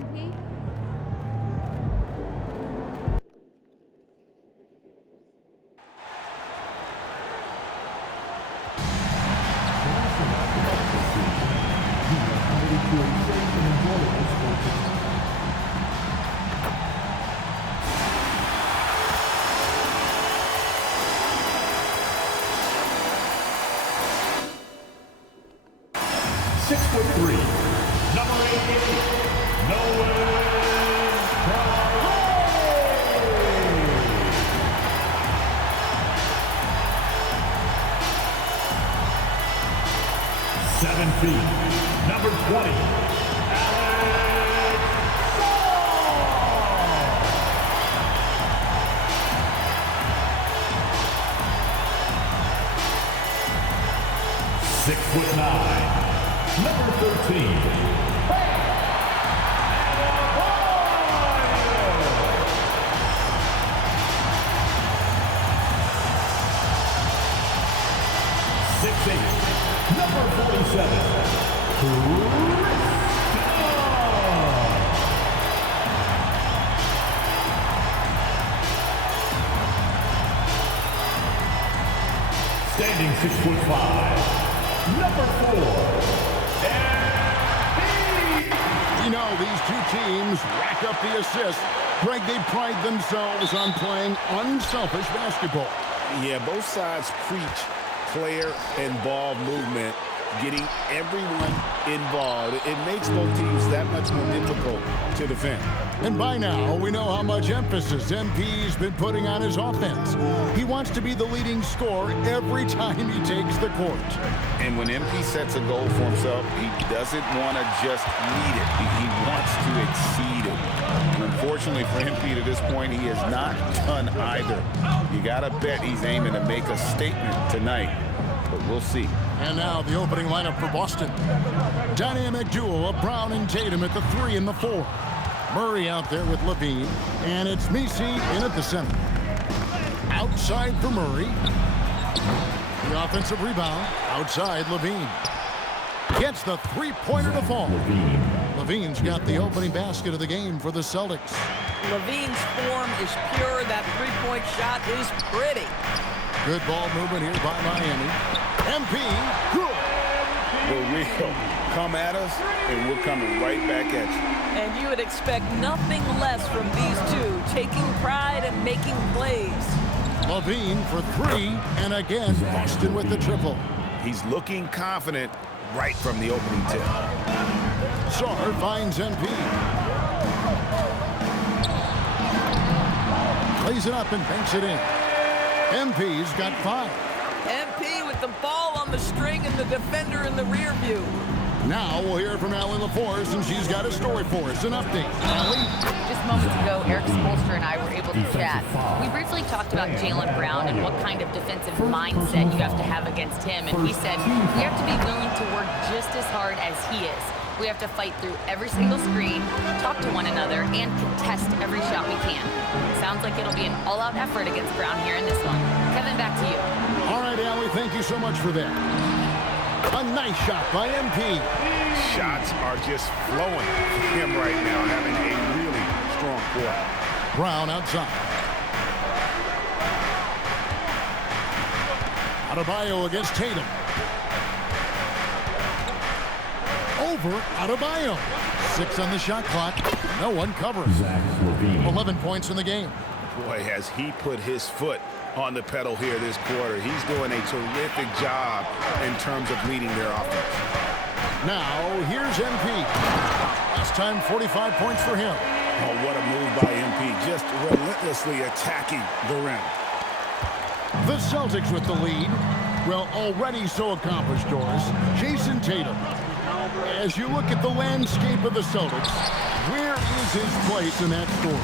MP? 6'3", number 88, Noah Brown. 7 feet, number 20, Alex Saul. 6'9", number 13, number 47, Chris Dunn. Standing 6'5", number 4, you know, these two teams rack up the assists. Greg, they pride themselves on playing unselfish basketball. Yeah, both sides preach player and ball movement, getting everyone involved. It makes both teams that much more difficult to defend. And by now, we know how much emphasis MP's been putting on his offense. He wants to be the leading scorer every time he takes the court. And when MP sets a goal for himself, he doesn't want to just meet it. He wants to exceed it. And unfortunately for MP to this point, he has not done either. You got to bet he's aiming to make a statement tonight, but we'll see. And now the opening lineup for Boston. Dynamic duo of Brown and Tatum at the 3 and the 4. Murray out there with Levine, and it's Messi in at the center. Outside for Murray. The offensive rebound, outside Levine. Gets the three-pointer to fall. Levine's got the opening basket of the game for the Celtics. Levine's form is pure. That three-point shot is pretty. Good ball movement here by Miami. MP, good. The real come at us, and we're coming right back at you. And you would expect nothing less from these two, taking pride and making plays. Levine for 3, and again, Boston with the triple. He's looking confident right from the opening tip. Sarr finds MP. Plays it up and banks it in. MP's got 5. MP with the ball on the string and the defender in the rear view. Now we'll hear from Allie LaForce, and she's got a story for us. An update. Allie? Just moments ago, Eric Spoelstra and I were able to chat. We briefly talked about Jaylen Brown and what kind of defensive mindset you have to have against him. And he said we have to be willing to work just as hard as he is. We have to fight through every single screen, talk to one another, and contest every shot we can. Sounds like it'll be an all-out effort against Brown here in this one. Kevin, back to you. All right, Allie, thank you so much for that. A nice shot by MP. Shots are just flowing for him right now, having a really strong quarter. Brown outside. Adebayo against Tatum. Over Adebayo. 6 on the shot clock. No one covers. 11 points in the game. Boy, has he put his foot on the pedal here this quarter. He's doing a terrific job in terms of leading their offense. Now, here's MP. Last time, 45 points for him. Oh, what a move by MP. Just relentlessly attacking the rim. The Celtics with the lead. Well, already so accomplished, Doris. Jason Tatum. As you look at the landscape of the Celtics, where is his place in that story?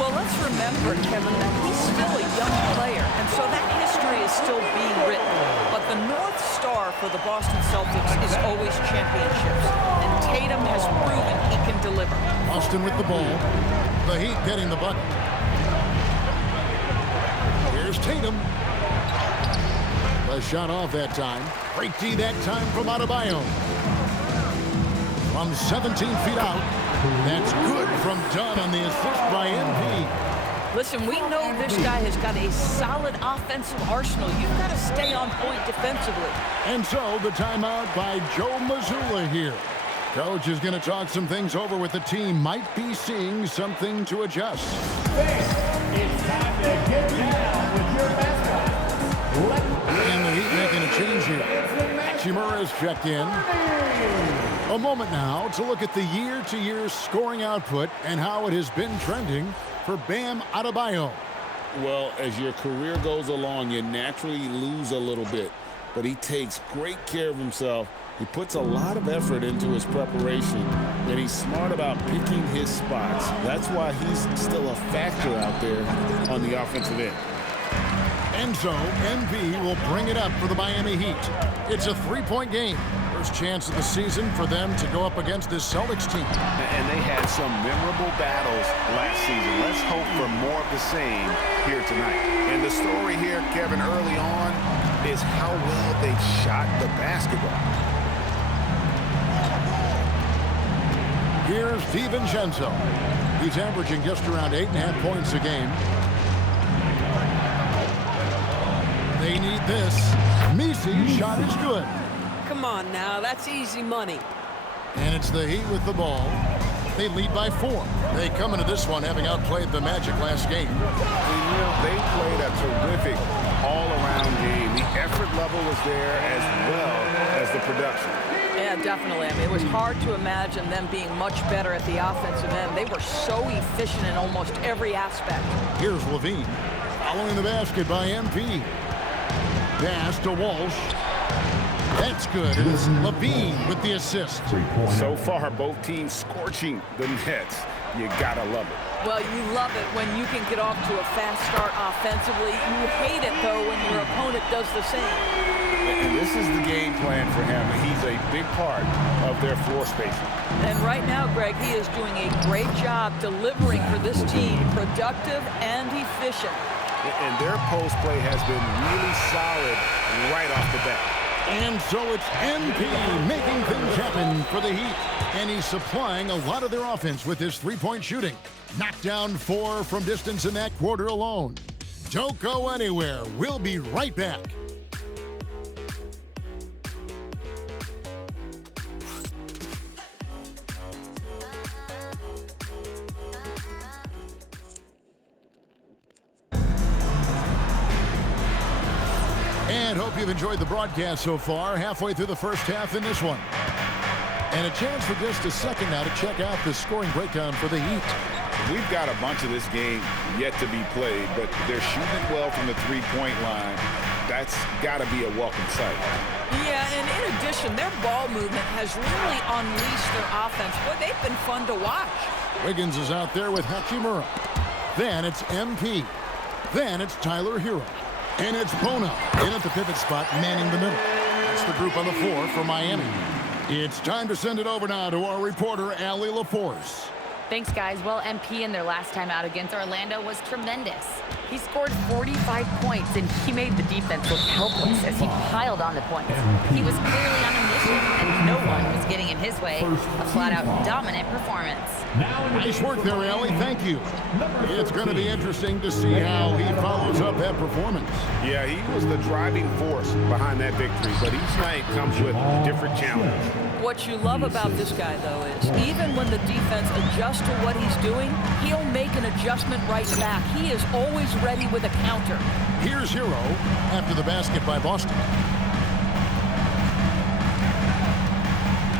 Well, let's remember, Kevin, that he's still a young player, and so that history is still being written. But the North Star for the Boston Celtics is always championships, and Tatum has proven he can deliver. Boston with the ball. The Heat getting the bucket. Here's Tatum. The shot off that time. Great D that time from Adebayo. From 17 feet out. That's good from Dunn on the assist by MP. Listen, we know this guy has got a solid offensive arsenal. You've got to stay on point defensively. And so the timeout by Joe Mazzulla here. Coach is going to talk some things over with the team. Might be seeing something to adjust. It's time to get down with your mascot. And the Heat making a change here. Hachimura is checked in. A moment now to look at the year-to-year scoring output and how it has been trending for Bam Adebayo. Well, as your career goes along, you naturally lose a little bit. But he takes great care of himself. He puts a lot of effort into his preparation, and he's smart about picking his spots. That's why he's still a factor out there on the offensive end. And so MP will bring it up for the Miami Heat. It's a three-point game. First chance of the season for them to go up against this Celtics team. And they had some memorable battles last season. Let's hope for more of the same here tonight. And the story here, Kevin, early on is how well they shot the basketball. Here's DiVincenzo. He's averaging just around 8.5 points a game. They need this. Misi's shot is good. Come on now, that's easy money. And it's the Heat with the ball. They lead by 4. They come into this one having outplayed the Magic last game. They played a terrific all-around game. The effort level was there as well as the production. Yeah, definitely. I mean, it was hard to imagine them being much better at the offensive end. They were so efficient in almost every aspect. Here's Levine. Following the basket by MP. Pass to Walsh. That's good. It is Levine with the assist. So far, both teams scorching the Nets. You gotta love it. Well, you love it when you can get off to a fast start offensively. You hate it, though, when your opponent does the same. And this is the game plan for him. He's a big part of their floor spacing. And right now, Greg, he is doing a great job delivering for this team, productive and efficient. And their post play has been really solid right off the bat. And so it's MP making things happen for the Heat. And he's supplying a lot of their offense with his three-point shooting. Knocked down 4 from distance in that quarter alone. Don't go anywhere. We'll be right back. And hope you've enjoyed the broadcast so far. Halfway through the first half in this one. And a chance for just a second now to check out the scoring breakdown for the Heat. We've got a bunch of this game yet to be played, but they're shooting well from the three-point line. That's got to be a welcome sight. Yeah, and in addition, their ball movement has really unleashed their offense. Boy, they've been fun to watch. Wiggins is out there with Hachimura. Then it's MP. Then it's Tyler Hero. And it's Bona in at the pivot spot, manning the middle. That's the group on the floor for Miami. It's time to send it over now to our reporter, Allie LaForce. Thanks, guys. Well, MP in their last time out against Orlando was tremendous. He scored 45 points, and he made the defense look helpless as he piled on the points. He was clearly on a mission, and no one was getting in his way. A flat-out dominant performance. Nice work there, Allie. Thank you. It's going to be interesting to see how he follows up that performance. Yeah, he was the driving force behind that victory, but each night comes with a different challenge. What you love about this guy, though, is even when the defense adjusts to what he's doing, he'll make an adjustment right back. He is always ready with a counter. Here's Hero after the basket by Boston.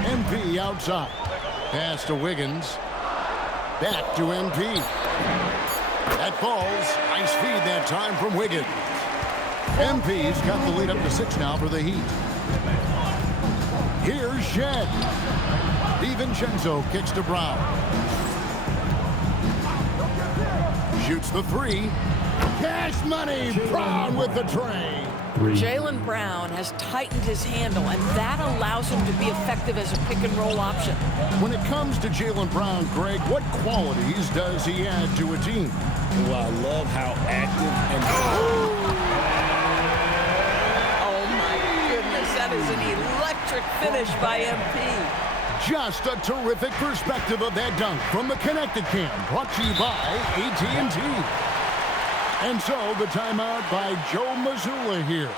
MP outside. Pass to Wiggins. Back to MP. That falls. Nice feed that time from Wiggins. MP's got the lead up to 6 now for the Heat. Here's Shed. DiVincenzo kicks to Brown. Shoots the 3. Cash money. Brown with the tray. Jaylen Brown has tightened his handle, and that allows him to be effective as a pick-and-roll option. When it comes to Jaylen Brown, Greg, what qualities does he add to a team? Well, I love how active and... Oh, my goodness. That is an electric finish by MP. Just a terrific perspective of that dunk from the Connected Cam, brought to you by AT&T. And so the timeout by Joe Mazzulla here.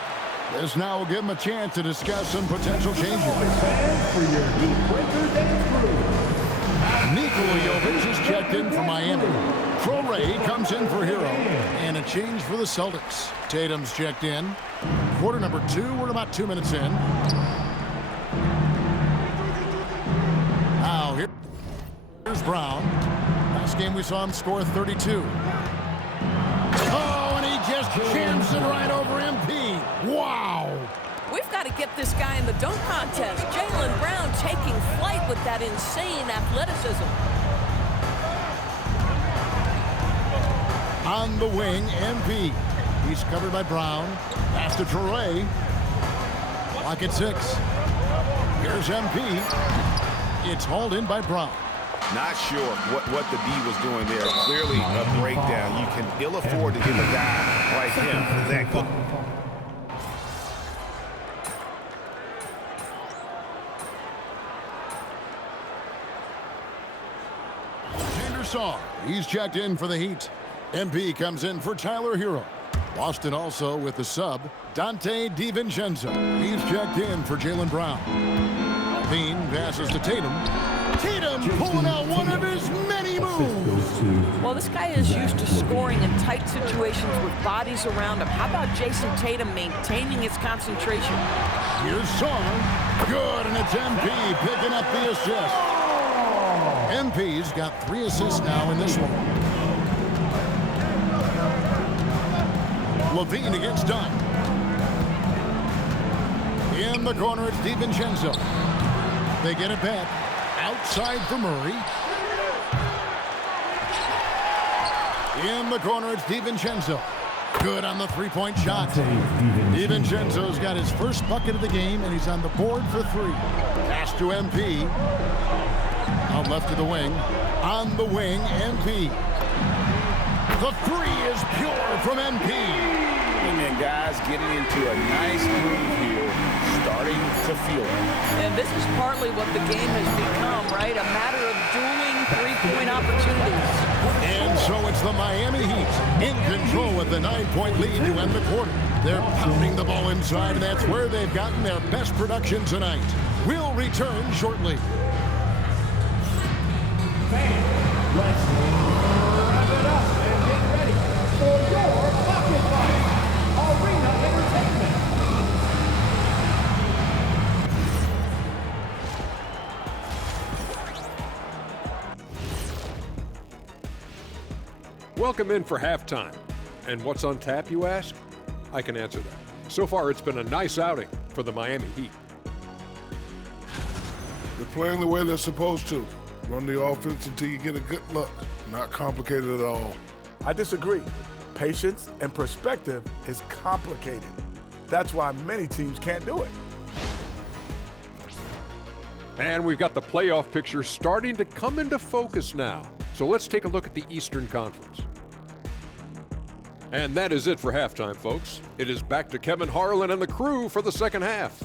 This now will give him a chance to discuss some potential changes. Nikola Jovic is checked in for Miami. Traore comes in for Hero. And a change for the Celtics. Tatum's checked in. Quarter number 2, we're about 2 minutes in. Now here's Brown. Last game we saw him score 32. Oh, and he just jams it right over MP. Wow. We've got to get this guy in the dunk contest. Jaylen Brown taking flight with that insane athleticism. On the wing, MP. He's covered by Brown. Pass to Traore. Clock at 6. Here's MP. It's hauled in by Brown. Not sure what the D was doing there. Clearly a breakdown. You can ill afford to give a guy like him that good. Saw. He's checked in for the Heat. MP comes in for Tyler Hero. Boston also with the sub, Dante DiVincenzo. He's checked in for Jaylen Brown. Bean passes to Tatum. Tatum pulling out one of his many moves. Well, this guy is used to scoring in tight situations with bodies around him. How about Jason Tatum maintaining his concentration? Here's Song. Good, and it's MP picking up the assist. MP's got 3 assists now in this one. Levine against Dunn. In the corner, it's DiVincenzo. They get it back. Outside for Murray. In the corner, it's DiVincenzo. Good on the three-point shot. DiVincenzo's got his first bucket of the game, and he's on the board for 3. Pass to MP. Out left to the wing. On the wing, MP. The 3 is pure from MP. And guys getting into a nice groove here, starting to feel it. And this is partly what the game has become, right? A matter of dueling three-point opportunities. And so it's the Miami Heat in control with the 9-point lead to end the quarter. They're pounding the ball inside, and that's where they've gotten their best production tonight. We'll return shortly. Let's wrap it up and get ready for your Bucket Fight Arena Entertainment. Welcome in for halftime. And what's on tap, you ask? I can answer that. So far, it's been a nice outing for the Miami Heat. They're playing the way they're supposed to. Run the offense until you get a good look. Not complicated at all. I disagree. Patience and perspective is complicated. That's why many teams can't do it. And we've got the playoff picture starting to come into focus now. So let's take a look at the Eastern Conference. And that is it for halftime, folks. It is back to Kevin Harlan and the crew for the second half.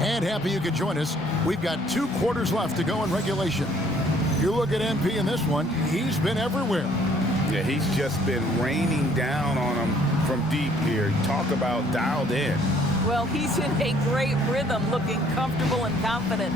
And happy you could join us. We've got 2 quarters left to go in regulation. You look at MP in this one, he's been everywhere. Yeah, he's just been raining down on them from deep here. Talk about dialed in. Well, he's in a great rhythm, looking comfortable and confident.